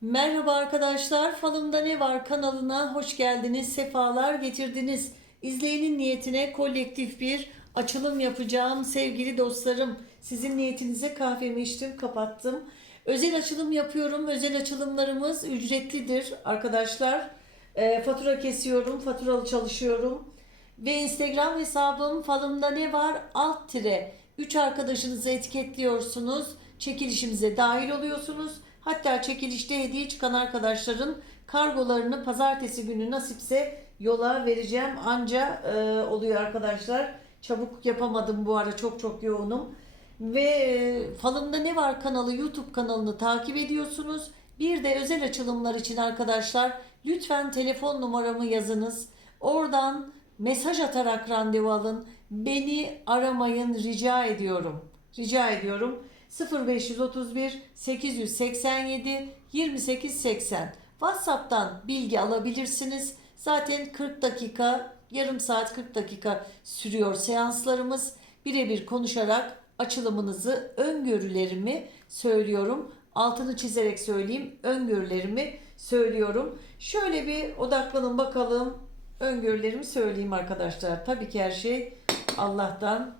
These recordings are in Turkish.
Merhaba arkadaşlar, Falımda Ne Var kanalına hoş geldiniz, sefalar getirdiniz. İzleyenin niyetine kolektif bir açılım yapacağım sevgili dostlarım. Sizin niyetinize kahvemi içtim, kapattım. Özel açılım yapıyorum. Özel açılımlarımız ücretlidir arkadaşlar. E, fatura kesiyorum, faturalı çalışıyorum. Ve Instagram hesabım falımda ne var alt tire 3 arkadaşınızı etiketliyorsunuz. Çekilişimize dahil oluyorsunuz. Hatta çekilişte hediye çıkan arkadaşların kargolarını pazartesi günü nasipse yola vereceğim. Anca e, oluyor arkadaşlar. Çabuk yapamadım bu ara çok çok yoğunum. Ve e, Falımda Ne Var kanalı YouTube kanalını takip ediyorsunuz. Bir de özel açılımlar için arkadaşlar lütfen telefon numaramı yazınız. Oradan mesaj atarak randevu alın. Beni aramayın rica ediyorum. Rica ediyorum. 0531 887 2880 WhatsApp'tan bilgi alabilirsiniz. Zaten 40 dakika, yarım saat 40 dakika sürüyor seanslarımız. Birebir konuşarak açılımınızı, öngörülerimi söylüyorum. Altını çizerek söyleyeyim. Öngörülerimi söylüyorum. Şöyle bir odaklanın bakalım. Öngörülerimi söyleyeyim arkadaşlar. Tabii ki her şey Allah'tan.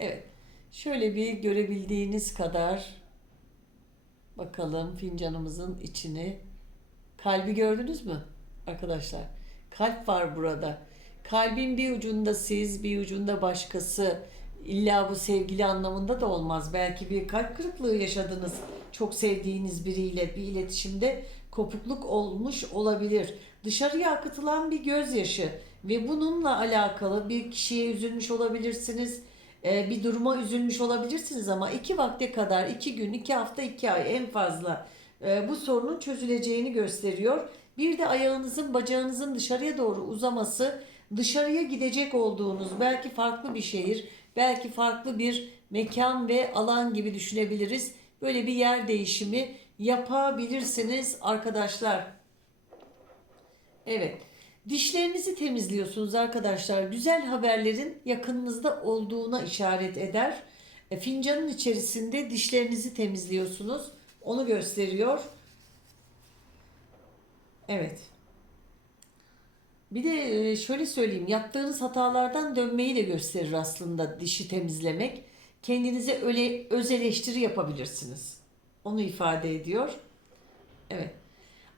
Evet. Şöyle bir görebildiğiniz kadar bakalım fincanımızın içini. Kalbi gördünüz mü arkadaşlar? Kalp var burada. Kalbin bir ucunda siz, bir ucunda başkası. İlla bu sevgili anlamında da olmaz. Belki bir kalp kırıklığı yaşadınız. Çok sevdiğiniz biriyle bir iletişimde kopukluk olmuş olabilir. Dışarıya akıtılan bir gözyaşı ve bununla alakalı bir kişiye üzülmüş olabilirsiniz. Ee, bir duruma üzülmüş olabilirsiniz ama iki vakte kadar, iki gün, iki hafta, iki ay en fazla e, bu sorunun çözüleceğini gösteriyor. Bir de ayağınızın, bacağınızın dışarıya doğru uzaması, dışarıya gidecek olduğunuz belki farklı bir şehir, belki farklı bir mekan ve alan gibi düşünebiliriz. Böyle bir yer değişimi yapabilirsiniz arkadaşlar. Evet. Dişlerinizi temizliyorsunuz arkadaşlar. Güzel haberlerin yakınınızda olduğuna işaret eder. E, fincanın içerisinde dişlerinizi temizliyorsunuz. Onu gösteriyor. Evet. Bir de e, şöyle söyleyeyim. Yaptığınız hatalardan dönmeyi de gösterir aslında dişi temizlemek. Kendinize öyle öz eleştiri yapabilirsiniz. Onu ifade ediyor. Evet.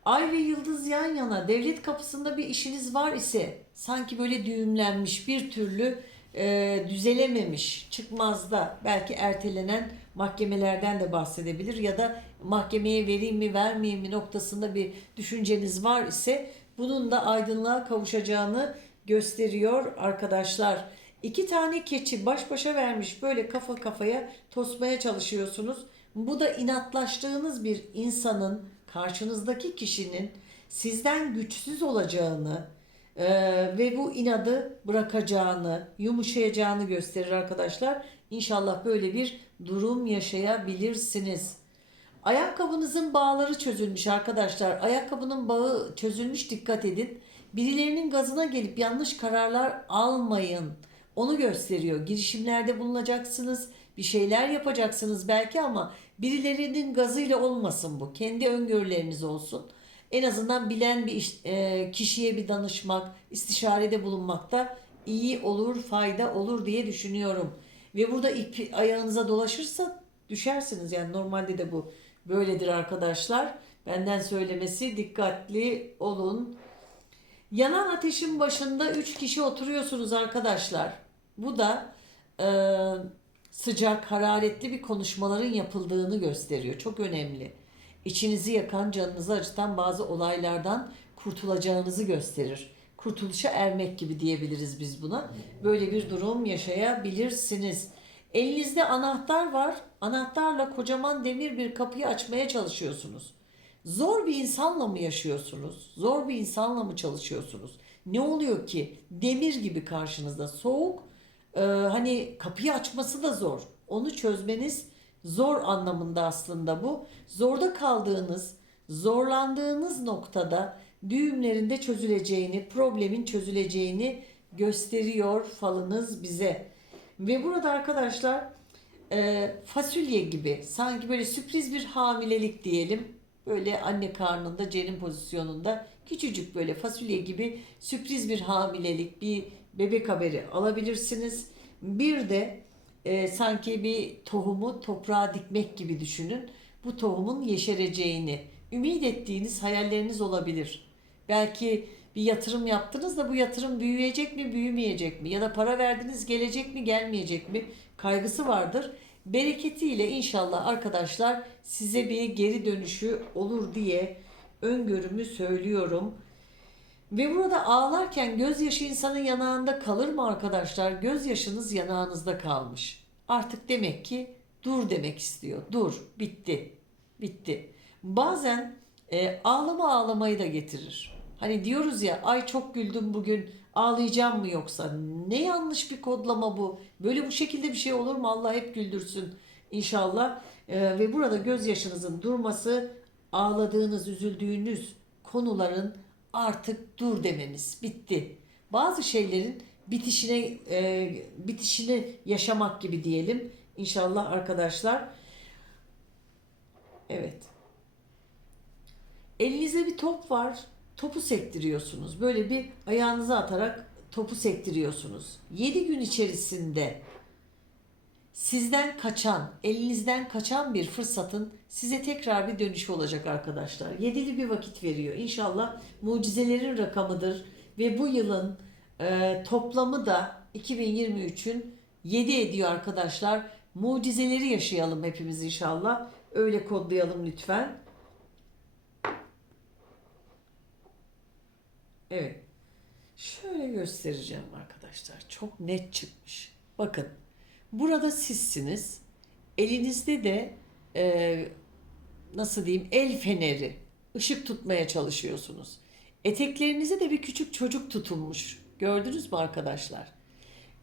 Ay ve yıldız yan yana devlet kapısında bir işiniz var ise sanki böyle düğümlenmiş bir türlü e, düzelememiş çıkmazda belki ertelenen mahkemelerden de bahsedebilir ya da mahkemeye vereyim mi vermeyeyim mi noktasında bir düşünceniz var ise bunun da aydınlığa kavuşacağını gösteriyor arkadaşlar. İki tane keçi baş başa vermiş böyle kafa kafaya tosmaya çalışıyorsunuz. Bu da inatlaştığınız bir insanın karşınızdaki kişinin sizden güçsüz olacağını e, ve bu inadı bırakacağını, yumuşayacağını gösterir arkadaşlar. İnşallah böyle bir durum yaşayabilirsiniz. Ayakkabınızın bağları çözülmüş arkadaşlar. Ayakkabının bağı çözülmüş dikkat edin. Birilerinin gazına gelip yanlış kararlar almayın. Onu gösteriyor. Girişimlerde bulunacaksınız. Bir şeyler yapacaksınız belki ama birilerinin gazıyla olmasın bu. Kendi öngörüleriniz olsun. En azından bilen bir iş- e, kişiye bir danışmak, istişarede bulunmak da iyi olur, fayda olur diye düşünüyorum. Ve burada ip ayağınıza dolaşırsa düşersiniz. Yani normalde de bu böyledir arkadaşlar. Benden söylemesi dikkatli olun. Yanan ateşin başında 3 kişi oturuyorsunuz arkadaşlar. Bu da e, sıcak, hararetli bir konuşmaların yapıldığını gösteriyor. Çok önemli. İçinizi yakan, canınızı acıtan bazı olaylardan kurtulacağınızı gösterir. Kurtuluşa ermek gibi diyebiliriz biz buna. Böyle bir durum yaşayabilirsiniz. Elinizde anahtar var. Anahtarla kocaman demir bir kapıyı açmaya çalışıyorsunuz. Zor bir insanla mı yaşıyorsunuz? Zor bir insanla mı çalışıyorsunuz? Ne oluyor ki? Demir gibi karşınızda soğuk. E, hani kapıyı açması da zor. Onu çözmeniz zor anlamında aslında bu. Zorda kaldığınız, zorlandığınız noktada düğümlerinde çözüleceğini, problemin çözüleceğini gösteriyor falınız bize. Ve burada arkadaşlar e, fasulye gibi sanki böyle sürpriz bir hamilelik diyelim Böyle anne karnında cenin pozisyonunda küçücük böyle fasulye gibi sürpriz bir hamilelik, bir bebek haberi alabilirsiniz. Bir de e, sanki bir tohumu toprağa dikmek gibi düşünün. Bu tohumun yeşereceğini, ümit ettiğiniz hayalleriniz olabilir. Belki bir yatırım yaptınız da bu yatırım büyüyecek mi, büyümeyecek mi? Ya da para verdiniz gelecek mi, gelmeyecek mi? Kaygısı vardır. Bereketiyle inşallah arkadaşlar size bir geri dönüşü olur diye öngörümü söylüyorum. Ve burada ağlarken gözyaşı insanın yanağında kalır mı arkadaşlar? Gözyaşınız yanağınızda kalmış. Artık demek ki dur demek istiyor. Dur, bitti. Bitti. Bazen e, ağlama ağlamayı da getirir. Hani diyoruz ya ay çok güldüm bugün ağlayacağım mı yoksa? Ne yanlış bir kodlama bu. Böyle bu şekilde bir şey olur mu? Allah hep güldürsün inşallah. E, ve burada gözyaşınızın durması ağladığınız, üzüldüğünüz konuların artık dur demeniz bitti. Bazı şeylerin bitişine e, bitişini yaşamak gibi diyelim. İnşallah arkadaşlar. Evet. Elinizde bir top var. Topu sektiriyorsunuz. Böyle bir ayağınıza atarak topu sektiriyorsunuz. 7 gün içerisinde sizden kaçan, elinizden kaçan bir fırsatın size tekrar bir dönüşü olacak arkadaşlar. Yedili bir vakit veriyor. İnşallah mucizelerin rakamıdır ve bu yılın e, toplamı da 2023'ün 7 ediyor arkadaşlar. Mucizeleri yaşayalım hepimiz inşallah. Öyle kodlayalım lütfen. Evet. Şöyle göstereceğim arkadaşlar. Çok net çıkmış. Bakın. Burada sizsiniz. Elinizde de e, nasıl diyeyim el feneri. ışık tutmaya çalışıyorsunuz. Eteklerinize de bir küçük çocuk tutunmuş. Gördünüz mü arkadaşlar?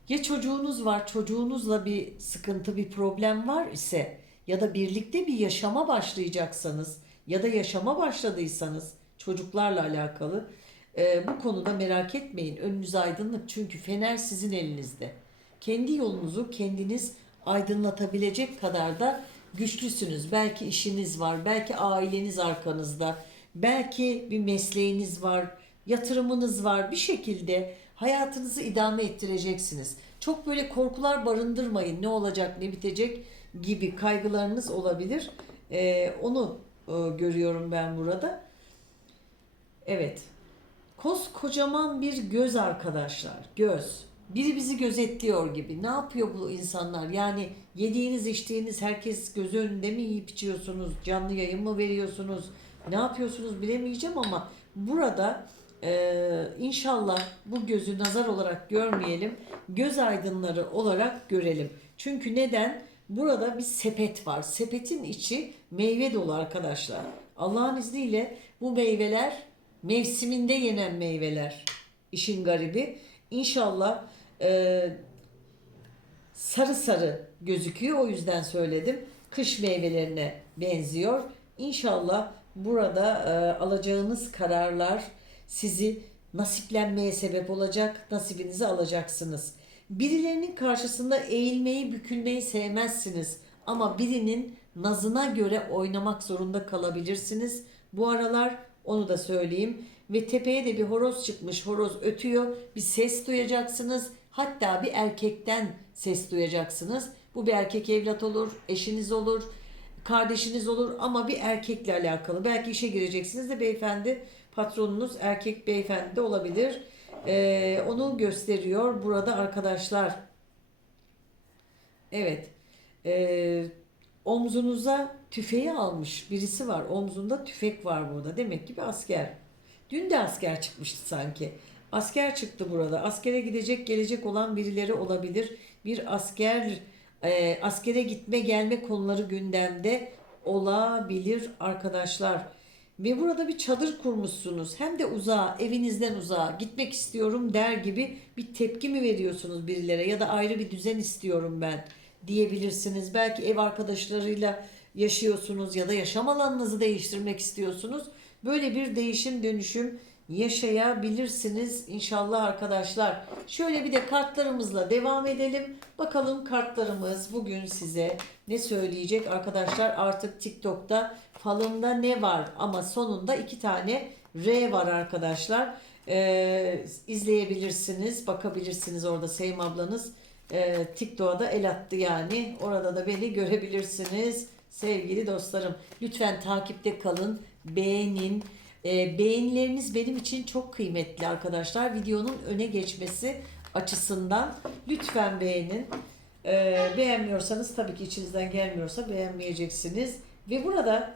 Ya çocuğunuz var, çocuğunuzla bir sıkıntı, bir problem var ise ya da birlikte bir yaşama başlayacaksanız ya da yaşama başladıysanız çocuklarla alakalı e, bu konuda merak etmeyin. Önünüz aydınlık çünkü fener sizin elinizde. Kendi yolunuzu kendiniz aydınlatabilecek kadar da güçlüsünüz. Belki işiniz var, belki aileniz arkanızda, belki bir mesleğiniz var, yatırımınız var. Bir şekilde hayatınızı idame ettireceksiniz. Çok böyle korkular barındırmayın. Ne olacak, ne bitecek gibi kaygılarınız olabilir. Ee, onu e, görüyorum ben burada. Evet. Koskocaman bir göz arkadaşlar. Göz. Biri bizi gözetliyor gibi. Ne yapıyor bu insanlar? Yani yediğiniz içtiğiniz herkes göz önünde mi yiyip içiyorsunuz? Canlı yayın mı veriyorsunuz? Ne yapıyorsunuz bilemeyeceğim ama burada e, inşallah bu gözü nazar olarak görmeyelim. Göz aydınları olarak görelim. Çünkü neden? Burada bir sepet var. Sepetin içi meyve dolu arkadaşlar. Allah'ın izniyle bu meyveler mevsiminde yenen meyveler. İşin garibi. İnşallah e, sarı sarı gözüküyor. O yüzden söyledim. Kış meyvelerine benziyor. İnşallah burada e, alacağınız kararlar sizi nasiplenmeye sebep olacak. Nasibinizi alacaksınız. Birilerinin karşısında eğilmeyi, bükülmeyi sevmezsiniz. Ama birinin nazına göre oynamak zorunda kalabilirsiniz. Bu aralar onu da söyleyeyim. Ve tepeye de bir horoz çıkmış. Horoz ötüyor. Bir ses duyacaksınız. Hatta bir erkekten ses duyacaksınız. Bu bir erkek evlat olur, eşiniz olur, kardeşiniz olur ama bir erkekle alakalı. Belki işe gireceksiniz de beyefendi patronunuz erkek beyefendi de olabilir. Ee, onu gösteriyor burada arkadaşlar. Evet. Ee, omzunuza tüfeği almış birisi var. Omzunda tüfek var burada. Demek ki bir asker. Dün de asker çıkmıştı sanki. Asker çıktı burada. Askere gidecek, gelecek olan birileri olabilir. Bir asker e, askere gitme gelme konuları gündemde olabilir arkadaşlar. Ve burada bir çadır kurmuşsunuz. Hem de uzağa, evinizden uzağa gitmek istiyorum der gibi bir tepki mi veriyorsunuz birilere ya da ayrı bir düzen istiyorum ben diyebilirsiniz. Belki ev arkadaşlarıyla yaşıyorsunuz ya da yaşam alanınızı değiştirmek istiyorsunuz. Böyle bir değişim dönüşüm yaşayabilirsiniz inşallah arkadaşlar. Şöyle bir de kartlarımızla devam edelim. Bakalım kartlarımız bugün size ne söyleyecek arkadaşlar. Artık TikTok'ta falında ne var ama sonunda iki tane R var arkadaşlar. Ee, izleyebilirsiniz, bakabilirsiniz orada Sevim ablanız e, TikTok'a da el attı yani. Orada da beni görebilirsiniz sevgili dostlarım. Lütfen takipte kalın, beğenin. E, beğenileriniz benim için çok kıymetli arkadaşlar. Videonun öne geçmesi açısından lütfen beğenin. E, beğenmiyorsanız tabii ki içinizden gelmiyorsa beğenmeyeceksiniz. Ve burada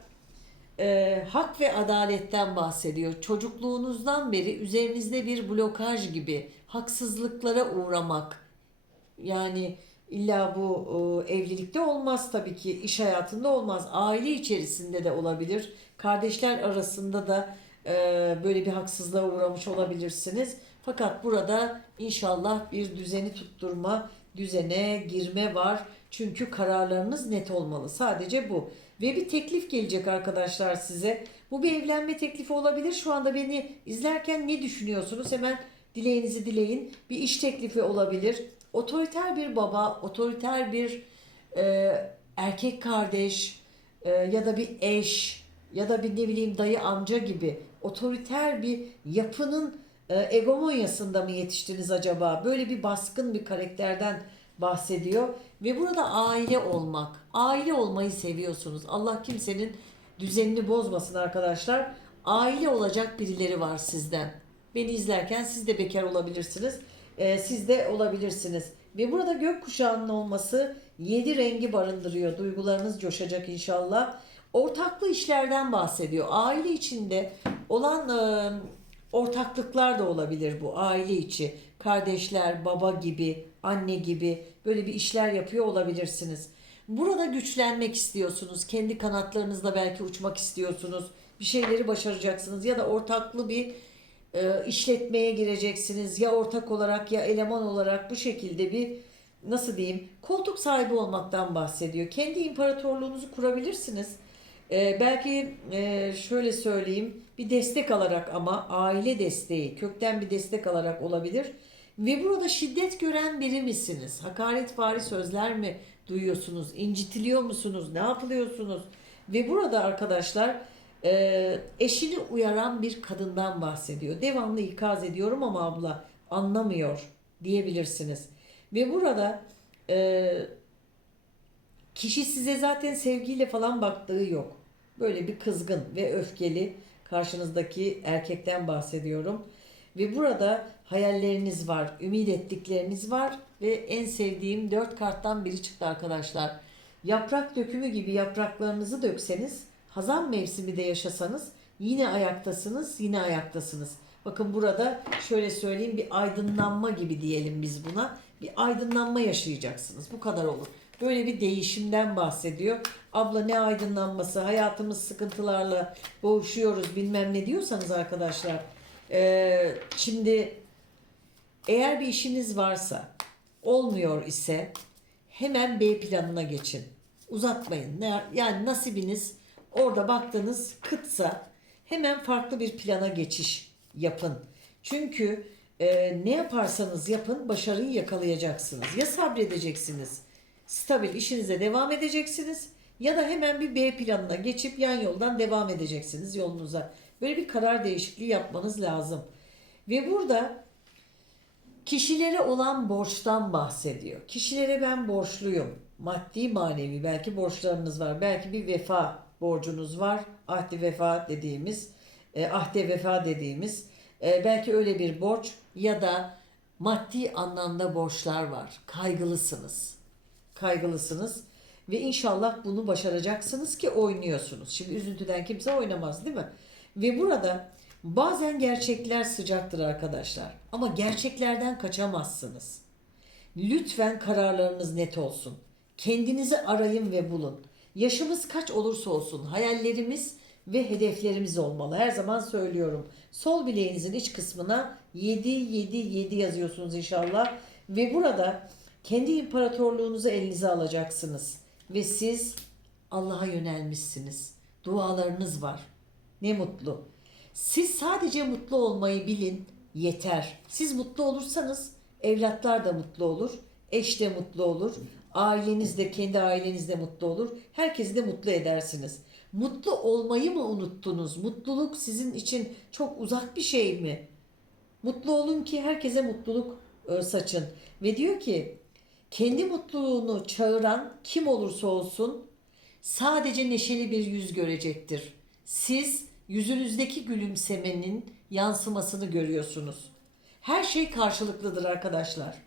e, hak ve adaletten bahsediyor. Çocukluğunuzdan beri üzerinizde bir blokaj gibi haksızlıklara uğramak. Yani illa bu e, evlilikte olmaz tabii ki, iş hayatında olmaz, aile içerisinde de olabilir, kardeşler arasında da e, böyle bir haksızlığa uğramış olabilirsiniz. Fakat burada inşallah bir düzeni tutturma, düzene girme var. Çünkü kararlarınız net olmalı. Sadece bu. Ve bir teklif gelecek arkadaşlar size. Bu bir evlenme teklifi olabilir. Şu anda beni izlerken ne düşünüyorsunuz? Hemen dileğinizi dileyin. Bir iş teklifi olabilir. Otoriter bir baba, otoriter bir e, erkek kardeş e, ya da bir eş ya da bir ne bileyim dayı amca gibi otoriter bir yapının e, egomonyasında mı yetiştiniz acaba? Böyle bir baskın bir karakterden bahsediyor ve burada aile olmak, aile olmayı seviyorsunuz. Allah kimsenin düzenini bozmasın arkadaşlar. Aile olacak birileri var sizden. Beni izlerken siz de bekar olabilirsiniz. Ee, siz de olabilirsiniz. Ve burada gökkuşağının olması yedi rengi barındırıyor. Duygularınız coşacak inşallah. Ortaklı işlerden bahsediyor. Aile içinde olan e, ortaklıklar da olabilir bu aile içi. Kardeşler, baba gibi, anne gibi böyle bir işler yapıyor olabilirsiniz. Burada güçlenmek istiyorsunuz. Kendi kanatlarınızla belki uçmak istiyorsunuz. Bir şeyleri başaracaksınız ya da ortaklı bir e, işletmeye gireceksiniz. Ya ortak olarak ya eleman olarak bu şekilde bir nasıl diyeyim koltuk sahibi olmaktan bahsediyor. Kendi imparatorluğunuzu kurabilirsiniz. E, belki e, şöyle söyleyeyim bir destek alarak ama aile desteği kökten bir destek alarak olabilir. Ve burada şiddet gören biri misiniz? Hakaretvari sözler mi duyuyorsunuz? İncitiliyor musunuz? Ne yapılıyorsunuz? Ve burada arkadaşlar e, eşini uyaran bir kadından bahsediyor. Devamlı ikaz ediyorum ama abla anlamıyor diyebilirsiniz. Ve burada e, kişi size zaten sevgiyle falan baktığı yok. Böyle bir kızgın ve öfkeli karşınızdaki erkekten bahsediyorum. Ve burada hayalleriniz var, ümit ettikleriniz var ve en sevdiğim dört karttan biri çıktı arkadaşlar. Yaprak dökümü gibi yapraklarınızı dökseniz, hazan mevsimi de yaşasanız yine ayaktasınız, yine ayaktasınız. Bakın burada şöyle söyleyeyim bir aydınlanma gibi diyelim biz buna. Bir aydınlanma yaşayacaksınız. Bu kadar olur. Böyle bir değişimden bahsediyor. Abla ne aydınlanması, hayatımız sıkıntılarla boğuşuyoruz bilmem ne diyorsanız arkadaşlar. Ee, şimdi eğer bir işiniz varsa, olmuyor ise hemen B planına geçin. Uzatmayın. Yani nasibiniz orada baktığınız kıtsa hemen farklı bir plana geçiş yapın. Çünkü e, ne yaparsanız yapın başarıyı yakalayacaksınız. Ya sabredeceksiniz, stabil işinize devam edeceksiniz ya da hemen bir B planına geçip yan yoldan devam edeceksiniz yolunuza. Böyle bir karar değişikliği yapmanız lazım. Ve burada kişilere olan borçtan bahsediyor. Kişilere ben borçluyum. Maddi manevi belki borçlarınız var. Belki bir vefa borcunuz var. Ahdi vefa dediğimiz, e, ahde vefa dediğimiz e, belki öyle bir borç ya da maddi anlamda borçlar var. Kaygılısınız. Kaygılısınız ve inşallah bunu başaracaksınız ki oynuyorsunuz. Şimdi üzüntüden kimse oynamaz değil mi? Ve burada bazen gerçekler sıcaktır arkadaşlar. Ama gerçeklerden kaçamazsınız. Lütfen kararlarınız net olsun. Kendinizi arayın ve bulun. Yaşımız kaç olursa olsun hayallerimiz ve hedeflerimiz olmalı. Her zaman söylüyorum. Sol bileğinizin iç kısmına 7 7 7 yazıyorsunuz inşallah ve burada kendi imparatorluğunuzu elinize alacaksınız ve siz Allah'a yönelmişsiniz. Dualarınız var. Ne mutlu. Siz sadece mutlu olmayı bilin yeter. Siz mutlu olursanız evlatlar da mutlu olur, eş de mutlu olur, aileniz de kendi aileniz de mutlu olur. Herkesi de mutlu edersiniz. Mutlu olmayı mı unuttunuz? Mutluluk sizin için çok uzak bir şey mi? Mutlu olun ki herkese mutluluk e, saçın. Ve diyor ki kendi mutluluğunu çağıran kim olursa olsun sadece neşeli bir yüz görecektir. Siz yüzünüzdeki gülümsemenin yansımasını görüyorsunuz. Her şey karşılıklıdır arkadaşlar.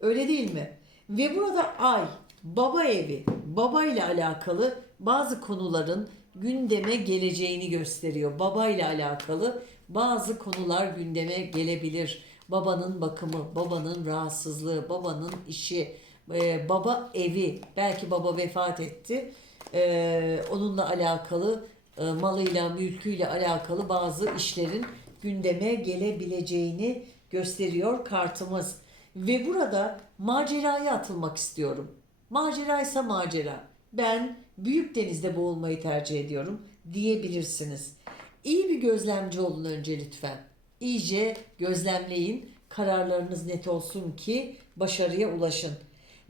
Öyle değil mi? Ve burada ay, baba evi, baba ile alakalı bazı konuların gündeme geleceğini gösteriyor. Baba ile alakalı bazı konular gündeme gelebilir. Babanın bakımı, babanın rahatsızlığı, babanın işi, e, baba evi, belki baba vefat etti. E, onunla alakalı, e, malıyla, mülküyle alakalı bazı işlerin gündeme gelebileceğini gösteriyor kartımız. Ve burada maceraya atılmak istiyorum. Macera ise macera. Ben büyük denizde boğulmayı tercih ediyorum diyebilirsiniz. İyi bir gözlemci olun önce lütfen. İyice gözlemleyin. Kararlarınız net olsun ki başarıya ulaşın.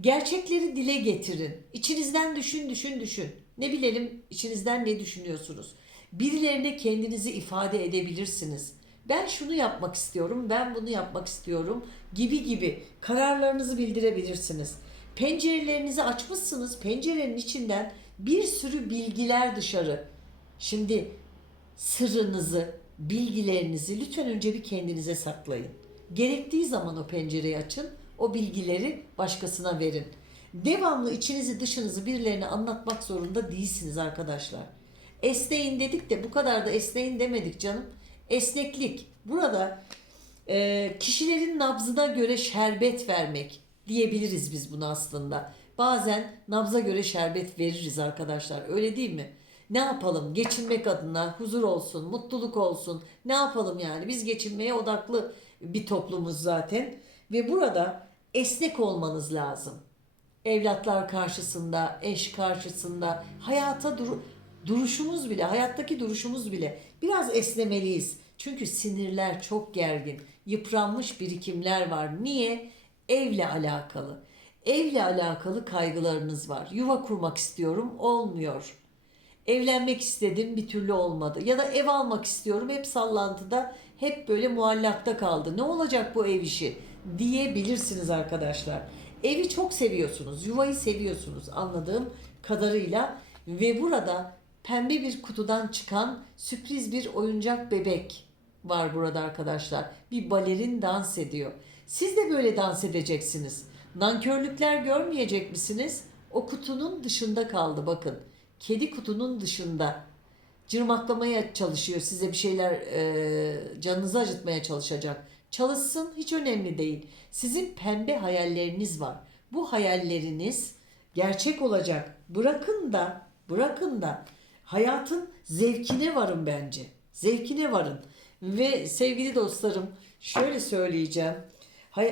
Gerçekleri dile getirin. İçinizden düşün, düşün, düşün. Ne bilelim içinizden ne düşünüyorsunuz? Birilerine kendinizi ifade edebilirsiniz. Ben şunu yapmak istiyorum, ben bunu yapmak istiyorum gibi gibi kararlarınızı bildirebilirsiniz. Pencerelerinizi açmışsınız. Pencerenin içinden bir sürü bilgiler dışarı. Şimdi sırrınızı, bilgilerinizi lütfen önce bir kendinize saklayın. Gerektiği zaman o pencereyi açın, o bilgileri başkasına verin. Devamlı içinizi dışınızı birilerine anlatmak zorunda değilsiniz arkadaşlar. Esneyin dedik de bu kadar da esneyin demedik canım. Esneklik. Burada e, kişilerin nabzına göre şerbet vermek diyebiliriz biz bunu aslında. Bazen nabza göre şerbet veririz arkadaşlar. Öyle değil mi? Ne yapalım? Geçinmek adına huzur olsun, mutluluk olsun. Ne yapalım yani? Biz geçinmeye odaklı bir toplumuz zaten. Ve burada esnek olmanız lazım. Evlatlar karşısında, eş karşısında, hayata dur duruşumuz bile, hayattaki duruşumuz bile biraz esnemeliyiz. Çünkü sinirler çok gergin, yıpranmış birikimler var. Niye? Evle alakalı. Evle alakalı kaygılarınız var. Yuva kurmak istiyorum, olmuyor. Evlenmek istedim, bir türlü olmadı. Ya da ev almak istiyorum, hep sallantıda, hep böyle muallakta kaldı. Ne olacak bu ev işi diyebilirsiniz arkadaşlar. Evi çok seviyorsunuz, yuvayı seviyorsunuz anladığım kadarıyla ve burada pembe bir kutudan çıkan sürpriz bir oyuncak bebek var burada arkadaşlar. Bir balerin dans ediyor. Siz de böyle dans edeceksiniz. Nankörlükler görmeyecek misiniz? O kutunun dışında kaldı bakın. Kedi kutunun dışında. Cırmaklamaya çalışıyor. Size bir şeyler e, canınızı acıtmaya çalışacak. Çalışsın hiç önemli değil. Sizin pembe hayalleriniz var. Bu hayalleriniz gerçek olacak. Bırakın da bırakın da hayatın zevkine varın bence. Zevkine varın. Ve sevgili dostlarım şöyle söyleyeceğim.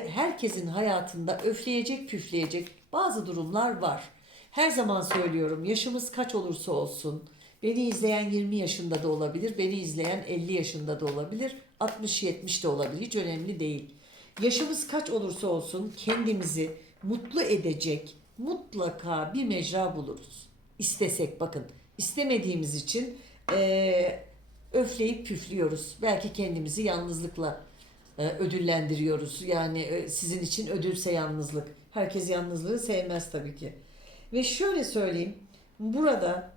Herkesin hayatında öfleyecek püfleyecek bazı durumlar var. Her zaman söylüyorum yaşımız kaç olursa olsun beni izleyen 20 yaşında da olabilir, beni izleyen 50 yaşında da olabilir, 60-70 de olabilir hiç önemli değil. Yaşımız kaç olursa olsun kendimizi mutlu edecek mutlaka bir mecra buluruz. İstesek bakın istemediğimiz için eee, öfleyip püflüyoruz. Belki kendimizi yalnızlıkla e, ödüllendiriyoruz. Yani e, sizin için ödülse yalnızlık. Herkes yalnızlığı sevmez tabii ki. Ve şöyle söyleyeyim. Burada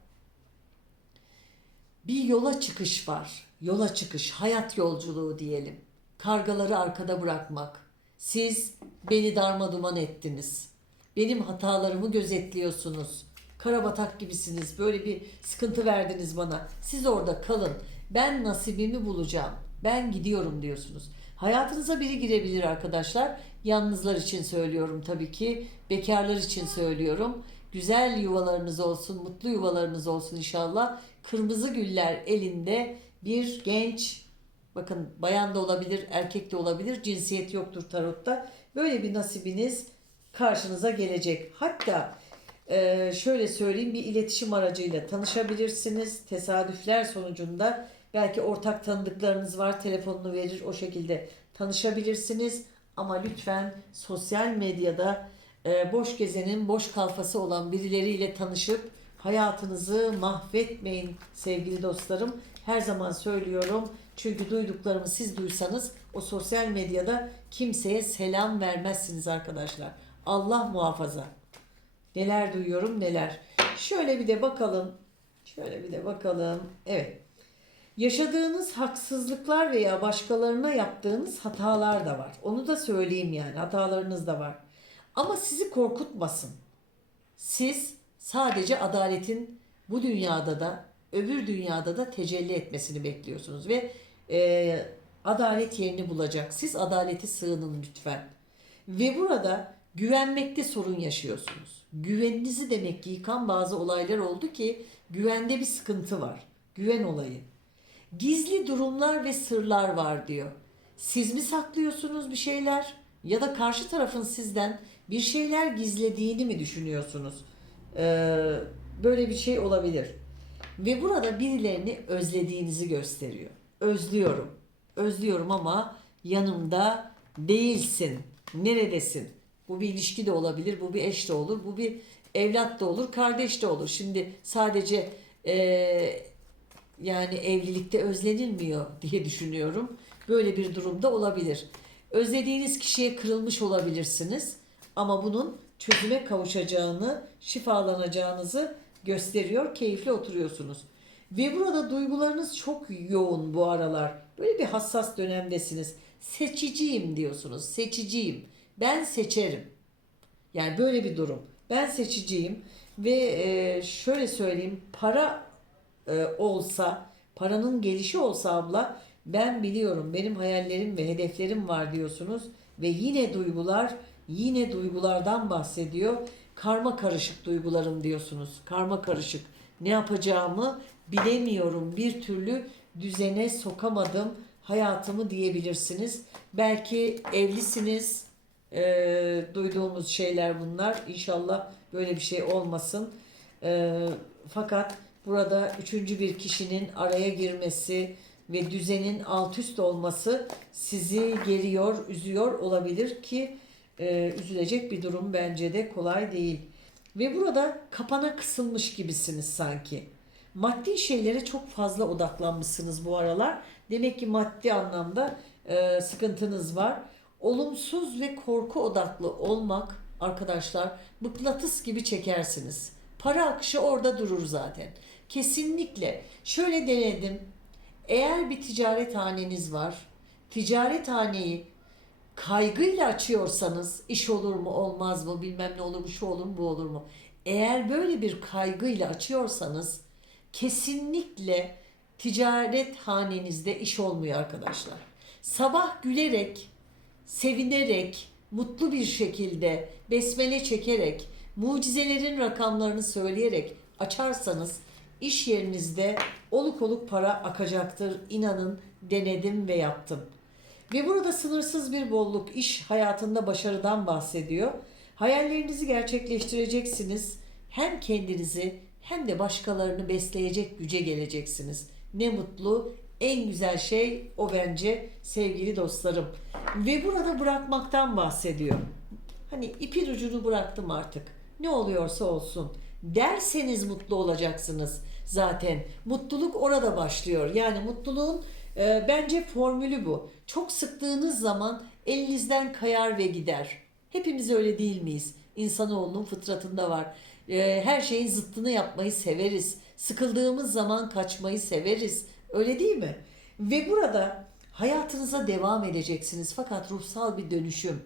bir yola çıkış var. Yola çıkış, hayat yolculuğu diyelim. Kargaları arkada bırakmak. Siz beni darma duman ettiniz. Benim hatalarımı gözetliyorsunuz. Karabatak gibisiniz. Böyle bir sıkıntı verdiniz bana. Siz orada kalın. Ben nasibimi bulacağım. Ben gidiyorum diyorsunuz. Hayatınıza biri girebilir arkadaşlar. Yalnızlar için söylüyorum tabii ki. Bekarlar için söylüyorum. Güzel yuvalarınız olsun, mutlu yuvalarınız olsun inşallah. Kırmızı güller elinde bir genç, bakın bayan da olabilir, erkek de olabilir, cinsiyet yoktur tarotta. Böyle bir nasibiniz karşınıza gelecek. Hatta Ee, şöyle söyleyeyim bir iletişim aracıyla tanışabilirsiniz. Tesadüfler sonucunda belki ortak tanıdıklarınız var. Telefonunu verir o şekilde tanışabilirsiniz. Ama lütfen sosyal medyada e, boş gezenin boş kalfası olan birileriyle tanışıp hayatınızı mahvetmeyin sevgili dostlarım. Her zaman söylüyorum. Çünkü duyduklarımı siz duysanız o sosyal medyada kimseye selam vermezsiniz arkadaşlar. Allah muhafaza. Neler duyuyorum neler. Şöyle bir de bakalım. Şöyle bir de bakalım. Evet. Yaşadığınız haksızlıklar veya başkalarına yaptığınız hatalar da var. Onu da söyleyeyim yani. Hatalarınız da var. Ama sizi korkutmasın. Siz sadece adaletin bu dünyada da öbür dünyada da tecelli etmesini bekliyorsunuz ve e, adalet yerini bulacak. Siz adaleti sığının lütfen. Ve burada güvenmekte sorun yaşıyorsunuz. Güveninizi demek ki yıkan bazı olaylar oldu ki güvende bir sıkıntı var. Güven olayı. Gizli durumlar ve sırlar var diyor. Siz mi saklıyorsunuz bir şeyler ya da karşı tarafın sizden bir şeyler gizlediğini mi düşünüyorsunuz? Ee, böyle bir şey olabilir. Ve burada birilerini özlediğinizi gösteriyor. Özlüyorum. Özlüyorum ama yanımda değilsin. Neredesin? Bu bir ilişki de olabilir, bu bir eş de olur, bu bir evlat da olur, kardeş de olur. Şimdi sadece eee yani evlilikte özlenilmiyor diye düşünüyorum. Böyle bir durumda olabilir. Özlediğiniz kişiye kırılmış olabilirsiniz ama bunun çözüme kavuşacağını, şifalanacağınızı gösteriyor. Keyifli oturuyorsunuz. Ve burada duygularınız çok yoğun bu aralar. Böyle bir hassas dönemdesiniz. Seçiciyim diyorsunuz. Seçiciyim. Ben seçerim. Yani böyle bir durum. Ben seçiciyim ve e, şöyle söyleyeyim para e, olsa, paranın gelişi olsa abla ben biliyorum benim hayallerim ve hedeflerim var diyorsunuz ve yine duygular yine duygulardan bahsediyor. Karma karışık duygularım diyorsunuz. Karma karışık. Ne yapacağımı bilemiyorum. Bir türlü düzene sokamadım hayatımı diyebilirsiniz. Belki evlisiniz. E, duyduğumuz şeyler bunlar. İnşallah böyle bir şey olmasın. E, fakat burada üçüncü bir kişinin araya girmesi ve düzenin alt üst olması sizi geriyor, üzüyor olabilir ki e, üzülecek bir durum bence de kolay değil. Ve burada kapana kısılmış gibisiniz sanki. Maddi şeylere çok fazla odaklanmışsınız bu aralar. Demek ki maddi anlamda e, sıkıntınız var. Olumsuz ve korku odaklı olmak arkadaşlar mıknatıs gibi çekersiniz. Para akışı orada durur zaten. Kesinlikle. Şöyle denedim. Eğer bir ticaret haneniz var, ticaret haneyi kaygıyla açıyorsanız iş olur mu olmaz mı bilmem ne olur mu şu olur mu bu olur mu? Eğer böyle bir kaygıyla açıyorsanız kesinlikle ticaret hanenizde iş olmuyor arkadaşlar. Sabah gülerek, sevinerek, mutlu bir şekilde besmele çekerek, mucizelerin rakamlarını söyleyerek açarsanız iş yerinizde oluk oluk para akacaktır. İnanın denedim ve yaptım. Ve burada sınırsız bir bolluk, iş hayatında başarıdan bahsediyor. Hayallerinizi gerçekleştireceksiniz. Hem kendinizi hem de başkalarını besleyecek güce geleceksiniz. Ne mutlu, en güzel şey o bence sevgili dostlarım. Ve burada bırakmaktan bahsediyor. Hani ipin ucunu bıraktım artık. Ne oluyorsa olsun derseniz mutlu olacaksınız zaten. Mutluluk orada başlıyor. Yani mutluluğun e, bence formülü bu. Çok sıktığınız zaman elinizden kayar ve gider. Hepimiz öyle değil miyiz? İnsanoğlunun fıtratında var. E, her şeyin zıttını yapmayı severiz. Sıkıldığımız zaman kaçmayı severiz. Öyle değil mi? Ve burada hayatınıza devam edeceksiniz fakat ruhsal bir dönüşüm.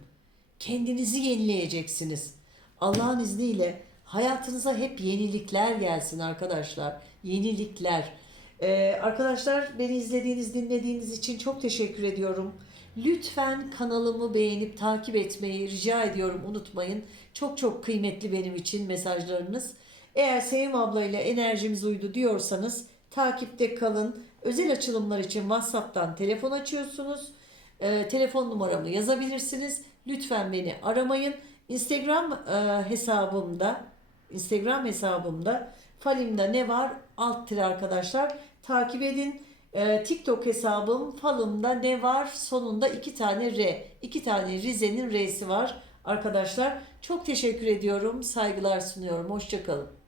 Kendinizi yenileyeceksiniz. Allah'ın izniyle hayatınıza hep yenilikler gelsin arkadaşlar. Yenilikler. Ee, arkadaşlar beni izlediğiniz, dinlediğiniz için çok teşekkür ediyorum. Lütfen kanalımı beğenip takip etmeyi rica ediyorum. Unutmayın. Çok çok kıymetli benim için mesajlarınız. Eğer Sevim ablayla enerjimiz uydu diyorsanız takipte kalın. Özel açılımlar için WhatsApp'tan telefon açıyorsunuz. Ee, telefon numaramı yazabilirsiniz. Lütfen beni aramayın. Instagram e, hesabımda Instagram hesabımda Falim'de ne var alt tire arkadaşlar takip edin. Ee, TikTok hesabım Falım'da ne var sonunda iki tane R. iki tane Rize'nin R'si var arkadaşlar. Çok teşekkür ediyorum. Saygılar sunuyorum. Hoşçakalın.